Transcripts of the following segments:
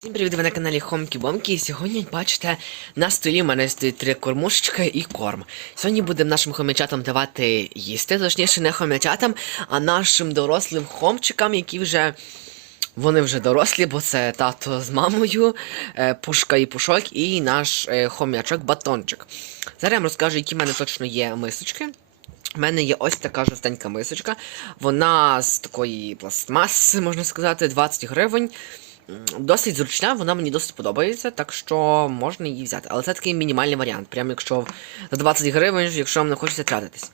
Всім привіт, ви на каналі Хомкі Бомкі. І сьогодні, бачите, на столі в мене стоїть три кормушечки і корм. Сьогодні будемо нашим хомячатам давати їсти, точніше, не хомячатам, а нашим дорослим хомчикам, які вже. Вони вже дорослі, бо це тато з мамою, е, пушка і пушок, і наш е, хомячок батончик. Зараз я вам розкажу, які в мене точно є мисочки. У мене є ось така жовтенька мисочка. Вона з такої пластмаси, можна сказати, 20 гривень. Досить зручна, вона мені досить подобається, так що можна її взяти. Але це такий мінімальний варіант. Прямо якщо за 20 гривень, якщо вам не хочеться тратитись.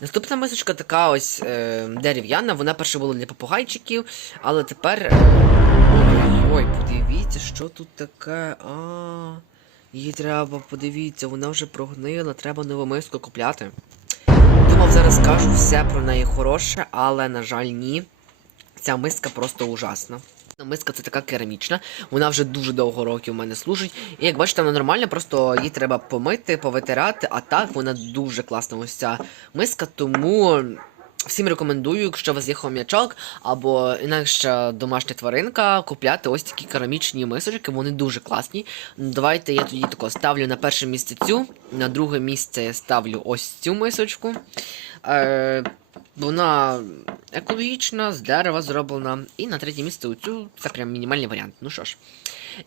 Наступна мисочка така ось е, дерев'яна, вона перше була для попугайчиків, але тепер. Е, ой, подивіться, що тут таке. А, її треба, подивіться, вона вже прогнила, треба нову миску купляти. Думав, зараз скажу все про неї хороше, але, на жаль, ні. Ця миска просто ужасна. Миска це така керамічна, вона вже дуже довго років у мене служить. І як бачите, вона нормальна, просто її треба помити, повитирати, а так вона дуже класна ось ця миска, тому всім рекомендую, якщо у вас є хом'ячок або інакше домашня тваринка, купляти ось такі керамічні мисочки, вони дуже класні. Давайте я тоді тако ставлю на перше місце цю, на друге місце я ставлю ось цю мисочку. Е, вона екологічна, з дерева зроблена. І на третє місце оцю це прям мінімальний варіант. Ну що ж.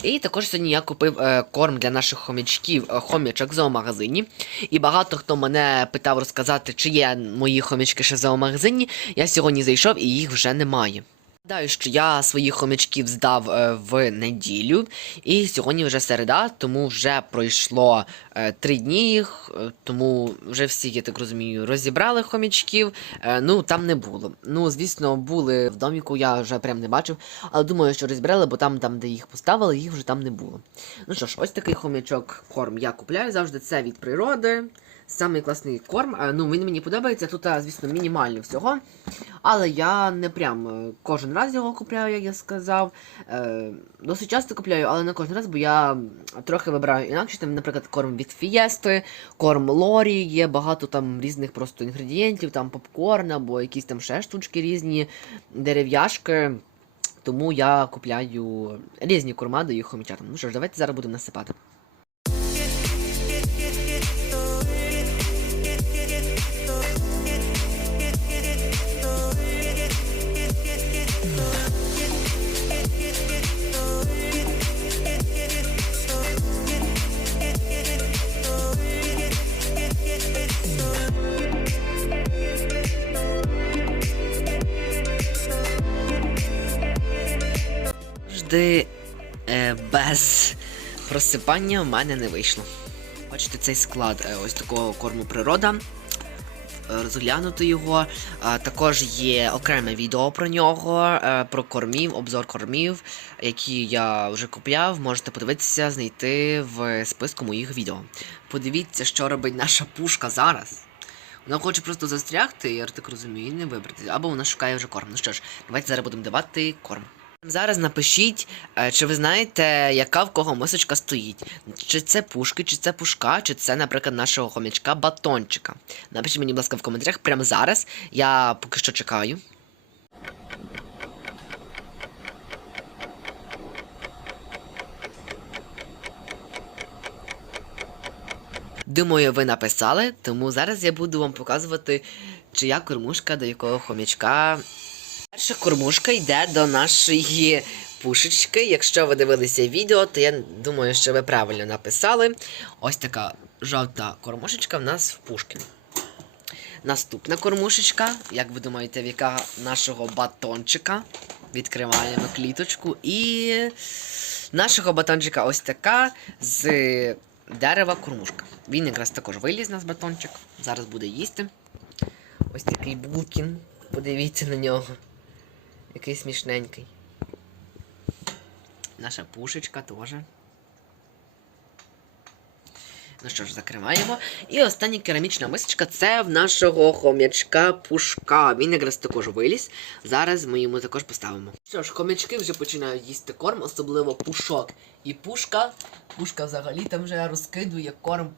І також сьогодні я купив е, корм для наших хомячків, е, хомячок в зоомагазині. І багато хто мене питав розказати, чи є мої хомячки ще в зоомагазині. Я сьогодні зайшов і їх вже немає. Нагадаю, що я своїх хомячків здав е, в неділю, і сьогодні вже середа, тому вже пройшло е, три дні їх, е, тому вже всі, я так розумію, розібрали хомячків. Е, ну там не було. Ну, звісно, були в доміку, я вже прям не бачив, але думаю, що розібрали, бо там, там, де їх поставили, їх вже там не було. Ну що ж, ось такий хомячок корм я купляю завжди. Це від природи. Самий класний корм. Е, Ну, він мені подобається. Тут, е, звісно, мінімально всього. Але я не прям е, кожен раз його купляю, як я сказав. Досить часто купляю, але не кожен раз, бо я трохи вибираю інакше. Там, наприклад, корм від фієсти, корм лорі, є багато там різних просто інгредієнтів, там попкорн або якісь там ще штучки різні, дерев'яшки. Тому я купляю різні корма до їх хомічатам. Ну що ж, давайте зараз будемо насипати. Завжди е, без просипання в мене не вийшло. Бачите, цей склад е, ось такого корму природа. Е, Розглянути його. А, також є окреме відео про нього, е, про кормів, обзор кормів, які я вже купляв. Можете подивитися, знайти в списку моїх відео. Подивіться, що робить наша пушка зараз. Вона хоче просто застрягти, я так розумію, і не вибрати. Або вона шукає вже корм. Ну що ж, давайте зараз будемо давати корм. Зараз напишіть, е, чи ви знаєте, яка в кого мисочка стоїть. Чи це пушки, чи це пушка, чи це, наприклад, нашого хомячка батончика. Напишіть мені, будь ласка, в коментарях прямо зараз. Я поки що чекаю. Думаю, ви написали, тому зараз я буду вам показувати, чия кормушка до якого хомячка Перша кормушка йде до нашої пушечки. Якщо ви дивилися відео, то я думаю, що ви правильно написали. Ось така жовта кормушечка в нас в пушки. Наступна кормушечка, як ви думаєте, в яка нашого батончика. Відкриваємо кліточку. І нашого батончика ось така з дерева кормушка. Він якраз також виліз нас батончик. Зараз буде їсти. Ось такий булкін. Подивіться на нього. Який смішненький. Наша пушечка теж. Ну що ж, закриваємо. І остання керамічна мисочка це в нашого хомячка пушка. Він якраз також виліз. Зараз ми йому також поставимо. Що ж, хомячки вже починають їсти корм, особливо пушок і пушка. Пушка взагалі там вже розкидує корм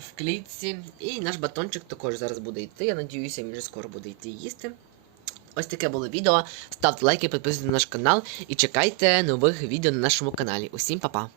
в клітці. І наш батончик також зараз буде йти. Я надіюся, він вже скоро буде йти їсти. Ось таке було відео. Ставте лайки, підписуйтесь на наш канал і чекайте нових відео на нашому каналі. Усім па-па!